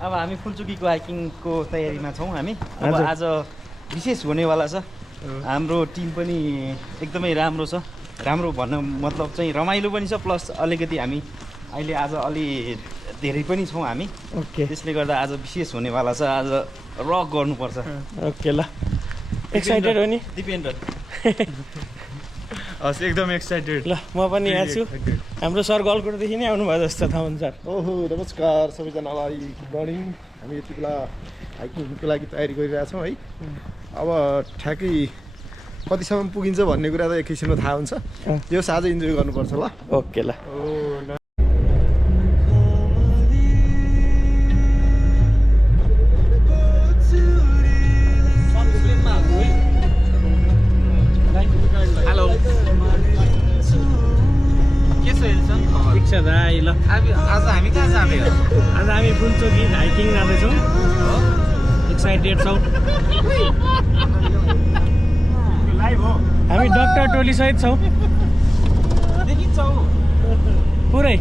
अब हामी फुलचुकीको हाइकिङको तयारीमा छौँ हामी। अब आज विशेष हुनेवाला छ। हाम्रो टिम पनि एकदमै राम्रो छ। राम्रो भन्न मतलब चाहिँ रमाइलो पनि छ, प्लस अलिकति हामी अहिले आज अलि धेरै पनि छौँ हामी। ओके, त्यसले गर्दा आज विशेष हुनेवाला छ। आज रक गर्नुपर्छ। ओके ल, एक्साइटेड हो नि दिपेन्द्र? हस्, एकदम एक्साइटेड। ल म पनि यहाँ छु। हाम्रो सर गलकोटदेखि नै आउनुभयो जस्तो थामन सर। ओहो, नमस्कार सबैजनालाई, गुड मर्निङ। हामी यति बेला हाइकिङको लागि तयारी गरिरहेछौँ है। अब ठ्याक्कै कतिसम्म पुगिन्छ भन्ने कुरा त एकैछिनमा थाहा हुन्छ। यो आज इन्जोय गर्नुपर्छ ल। ओके ल। ल आज हामी कहाँ जाँदै हो? आज हामी फुलचोकी हाइकिङ जाँदैछौँ। एक्साइटेड छौँ। हामी डक्टर टोली सहित छौँ पुरै।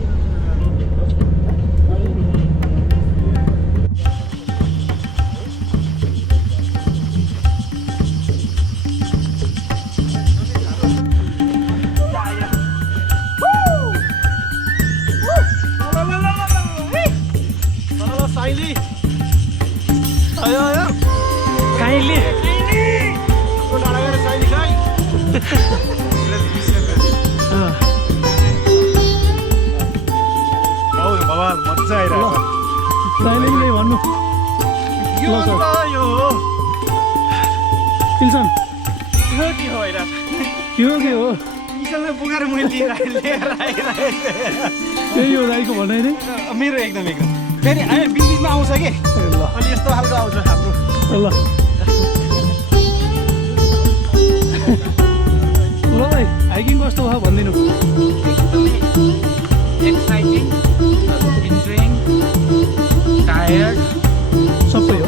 के हो पुगेर मैले त्यही हो राईको भनाइ नै। मेरो एकदम फेरि हामी बिचमा आउँछ कि अलि यस्तो खालको आउँछ हाम्रो। ल ल भाइ, हाइकिङ कस्तो भयो भनिदिनु। एक्साइटिङ, इन्जोइङ, टायर्ड सबै हो।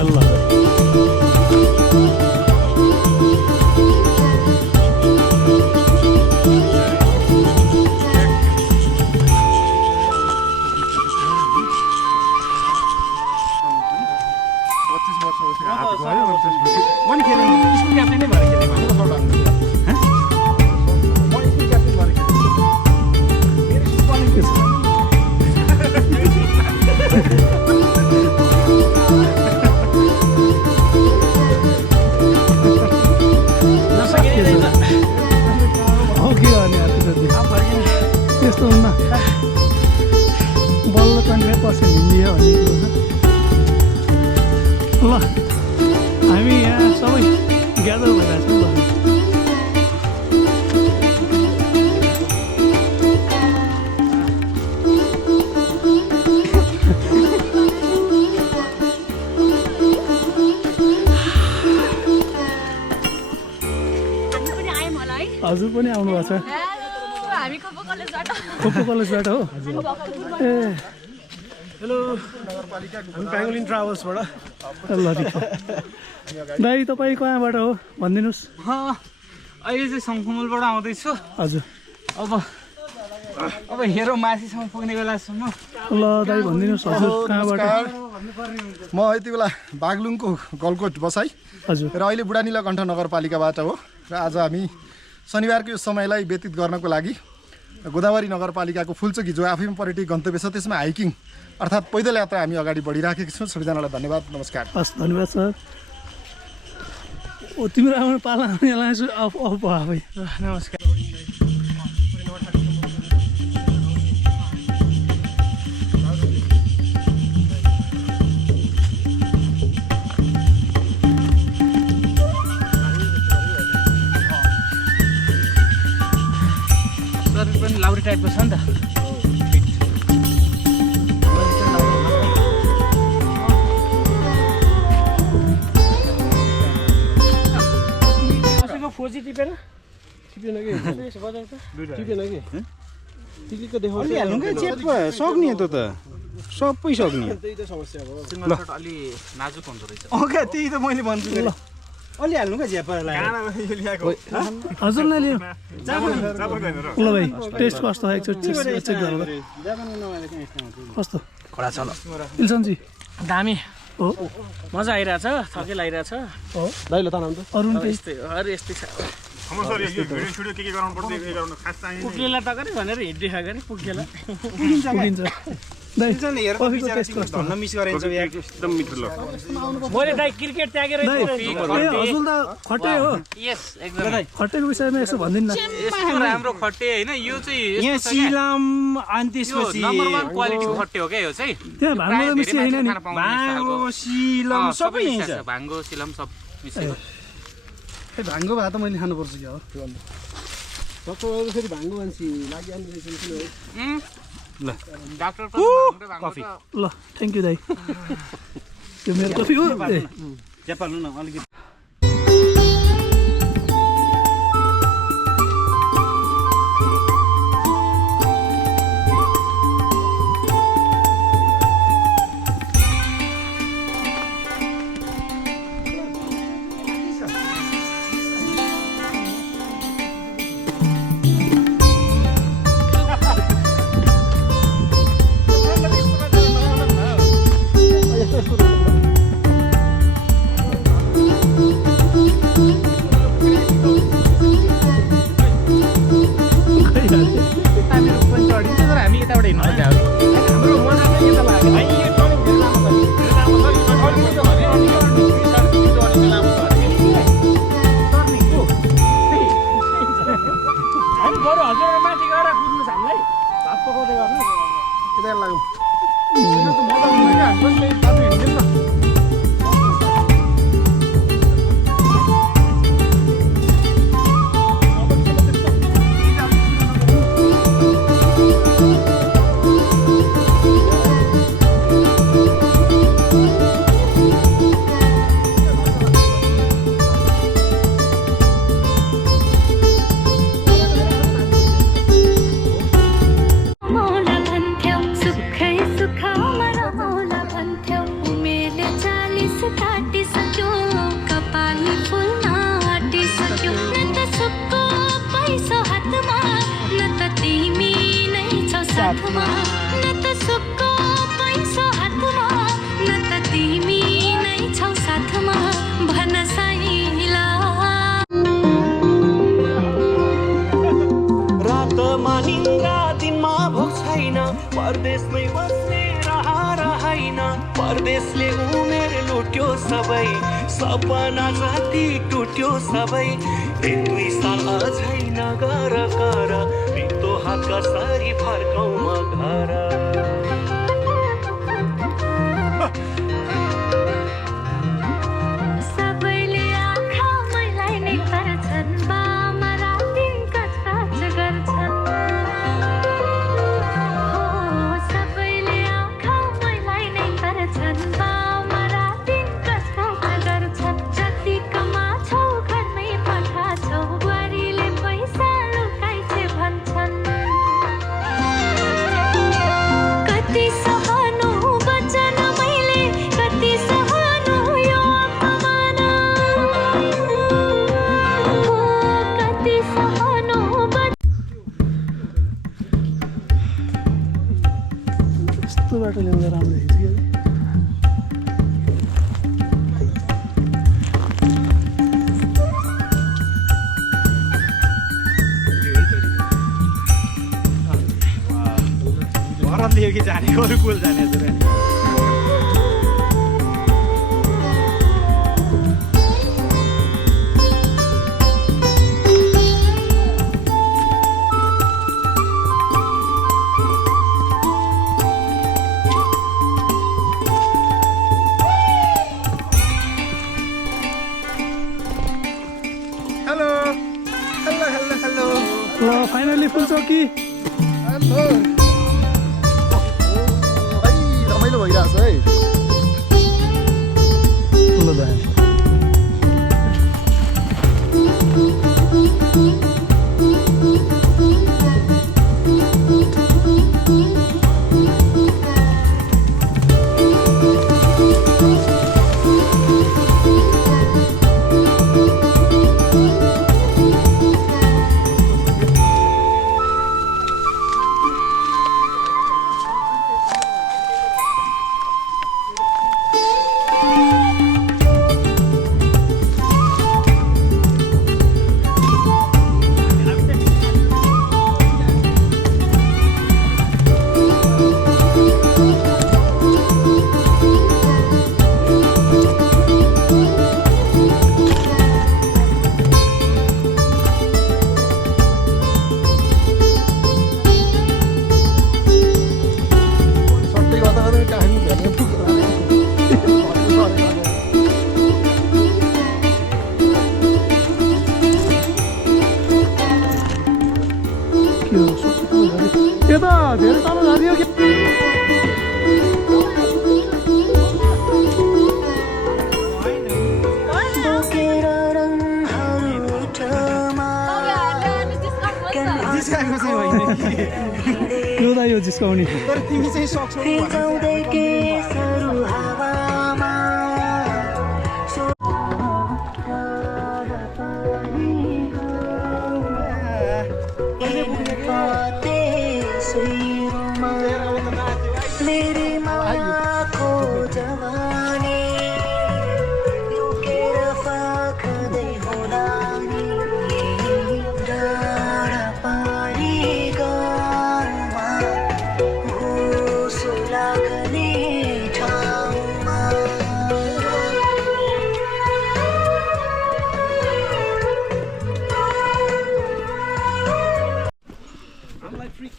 ल यस्तो हुन्न, बल्ल 25% हिँडियो भन्ने कुरो छ। ल हामी यहाँ सबै ग्यादर भइरहेको छौँ। हजुर पनि आउनु भएको छ? खोप्पो कलेजबाट हो? ए हेलो, नगरपालिका पेङ्गोलिन ट्राभल्सबाट। ल दाइ, तपाईँ कहाँबाट हो भनिदिनुहोस्। अहिले चाहिँ सङ्कुमलबाट आउँदैछु। हजुर, अब हेरौँ माथिसम्म पुग्ने बेलासम्म। ल दाइ भनिदिनुहोस् हजुर कहाँबाट? म यति बेला बागलुङको गलकोट बसाइ हजुर र अहिले बुढानीलकण्ठ नगरपालिकाबाट हो। र आज हामी शनिबारको यो समयलाई व्यतीत गर्नको लागि गोदावरी नगरपालिकाको फुलचोकी जो आफैमा पर्यटक गन्तव्य छ त्यसमा हाइकिङ अर्थात् पैदल यात्रा हामी अगाडि बढिराखेका छौँ। सबैजनालाई धन्यवाद, नमस्कार। हस्, धन्यवाद सर। ओ तिम्रो आफ्नो पाला लान्छु अफ भाइ। नमस्कार। लाउरी टाइपको छ नि त। फोजी टिपेन कि हाल्नु क्या चेप सक्ने त सबै सक्ने। त्यही त समस्या हो। ल अलि नाजुक हुन्छ रहेछ। ओके, त्यही त मैले भन्छु। ल अलि हाल्नु क्या झ्यापालाई। हजुरले लियो ल भाइ, टेस्ट कस्तो आएको छ चेक गर्नु कस्तो खडा छ ल इल्सनजी दामी हो मजा आइरहेछ थकै लागिरहेछ हो दाइलो त नाम त अरु पनि यस्तै अरू यस्तै छ सर यो भिडियो सुडियो के गराउनु पर्छ के गराउनु खास चाहिँ पुग्लेला टकरे भनेर हिँडिदिखा गरे पुग्लेला पुगिन्छ दाइ कफीको टेस्ट कस्तो भन्न मिस गरेछ यार एकदम मिठो ल मैले दाइ क्रिकेट त्यागेर दाइ हजुर त खट्टे हो यस एकदमै खट्टेको विषयमा यसो भनिदिनु न यस्तो राम्रो खट्टे हैन यो चाहिँ यहाँ सिलाम अनि त्यसपछि नम्बर 1 क्वालिटीको खट्टे हो क्या यो चाहिँ त्यहाँ भाङ्गो मिस्टी हैन नि भाङ्गो सिलाम सबै यहीँ छ भाङ्गो सिलम सब मिसेको भाङ्गो भए त मैले खानुपर्छ क्या हो डाक्टर पनि कफी ल थ्याङ्क यू दाइ त्यो मेरो कफी हो ए च्यापाल्नु न अलिकति परदेशमै बस्ने रहैन परदेशले उमेर लुट्यो सबै सपना जति टुट्यो सबै एक दुई साल अझै नगर कर रित्तो हात कसरी फर्कौँ म घर सबैले आँखा मैलाई नै गर्छन् बामा रातिन कचकच गर्छन् बाटो ल्याउँदा राम्रो देखिन्छ कि भरत लियो कि जाने अरू कुल जाने ल फाइनली फुल चौकी हेलो यता धेरै तल जादियो कि यो जिस्काउने तर तिमी चाहिँ सक्छौ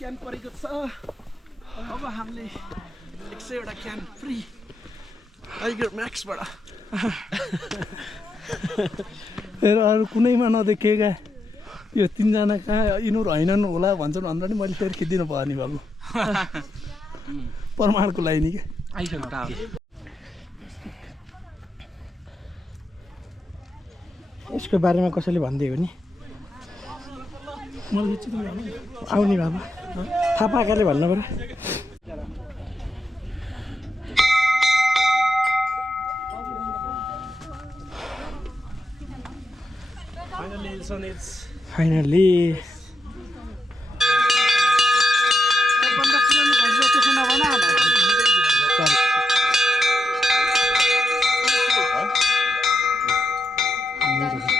क्यान परेको छ अब हामीले 100 क्यान फ्री टाइगर म्याक्सबाट हेर अरू कुनैमा नदेखेका यो तीनजना कहाँ यिनीहरू होइनन् होला भन्छन् भनेर नि मैले फेरि खिचिदिनु भयो नि बाबु प्रमाणको लागि नि के यसको बारेमा कसैले भनिदियो नि आउने बाबु थाहा पाएकाले भन्नु पऱ्यो फाइनली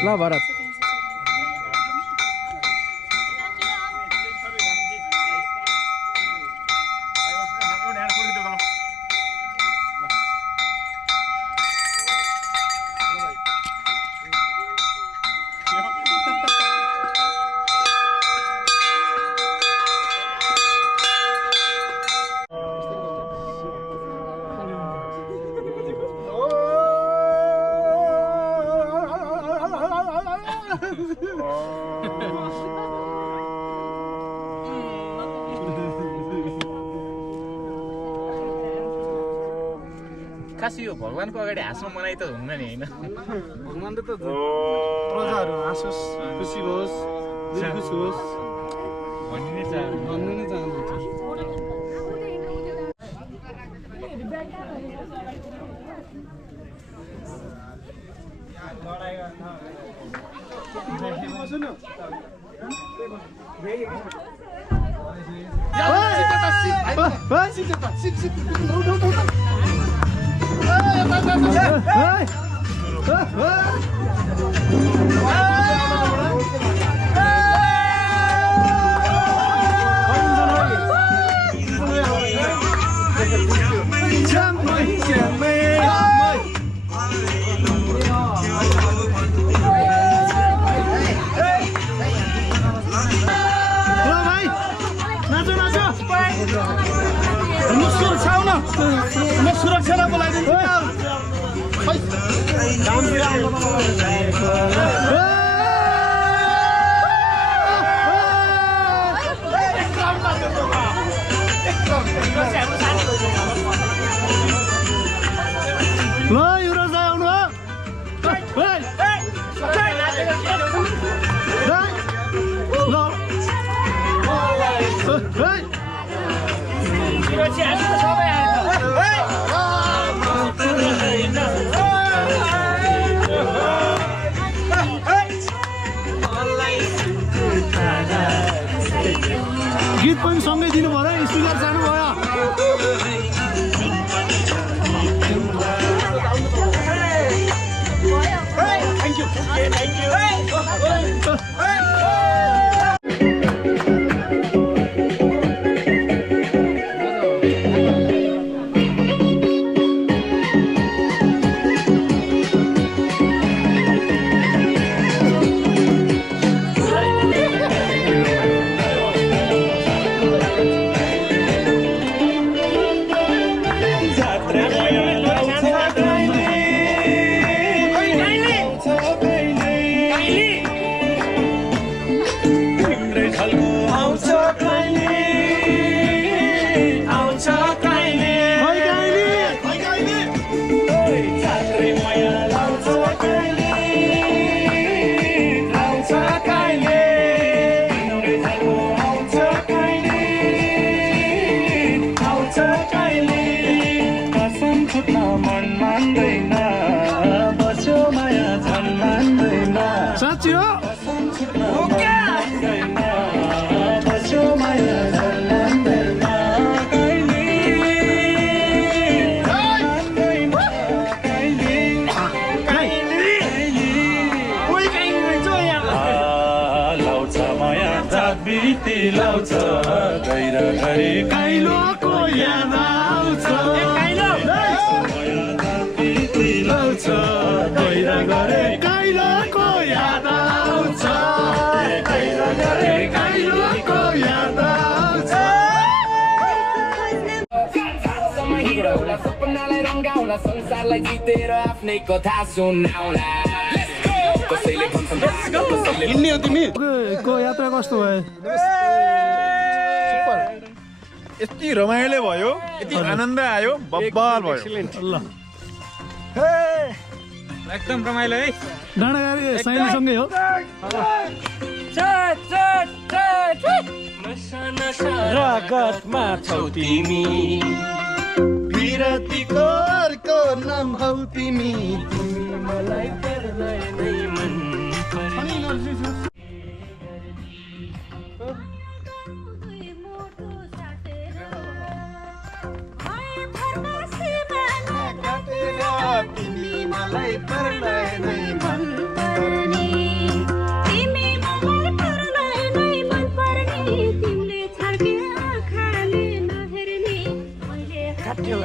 ल भरत खासै यो भगवानको अगाडि हाँस्न मनाइ त हुन्न नि होइन भगवानले त प्रजाहरू हाँसोस् खुसी होस् खुसी होस् भन्नु नै चाहनुहुन्छ सुरक्षा बोलाइदिन्छु ल युवराज दाइ आउनु हो छुट्न मन मान्दैन बस्यो माया झन् मान्दैन साँच्ची हो बस्यो माया झन् मान्दैन लाउँछ माया बिर्ती लाउँछ गैर गरी काइलोको याद आउँछ लाउँछ गैर गरे काइलोको याद आउँछ काइलोको याद आउँछ सपनालाई रङ्गाउला संसारलाई जितेर आफ्नै कथा सुनाउला कसैले भन्छन् हिँड्ने हो तिमी को यात्रा कस्तो भयो यति रमाइलो भयो यति आनन्द आयो बब्बल भयो ल एकदम रमाइलो है डाँडागाडी साइनसँगै हो रगतमा छौ तिमी विरतीको अर्को नाम हौ तिमी मलाई पर्दै नै मन तिमी मलाई पर्दै नै मन पर्ने तिमी मलाई पर्दै नै मन पर्ने तिमीले छाड्के आँखाले नहेर्ने मैले काट्यो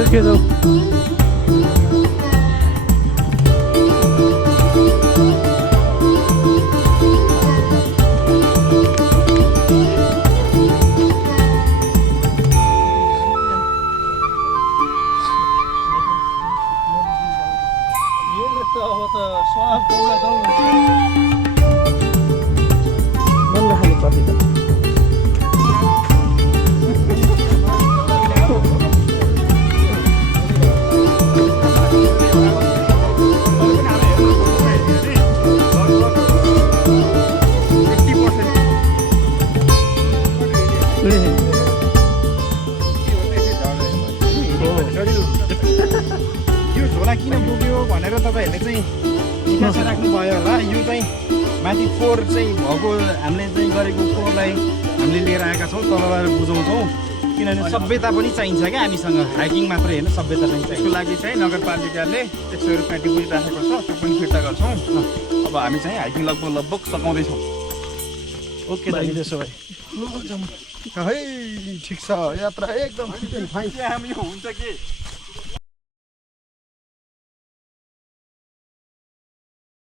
देखे जाऊ अब त स्वाद कौडा गाउँ बल्ल खाली कति त यो झोला किन बोक्यो भनेर तपाईँहरूले चाहिँ जिज्ञासा राख्नुभयो होला यो चाहिँ माथि फोहोर चाहिँ भएको हामीले चाहिँ गरेको फोहोरलाई हामीले लिएर आएका छौँ तलबाट बुझाउँछौँ किनभने सभ्यता पनि चाहिन्छ क्या हामीसँग हाइकिङ मात्रै होइन सभ्यता पनि चाहिन्छ। यसको लागि चाहिँ नगरपालिकाले 100 रुपियाँ डिपोजिट राखेको छ त्यो पनि फिर्ता गर्छौँ। अब हामी चाहिँ हाइकिङ लगभग सघाउँदैछौँ। ओके दाइ त्यसो भए है ठिक छ यात्रा एकदम फिट एन्ड फाइन हामी हुन्छ कि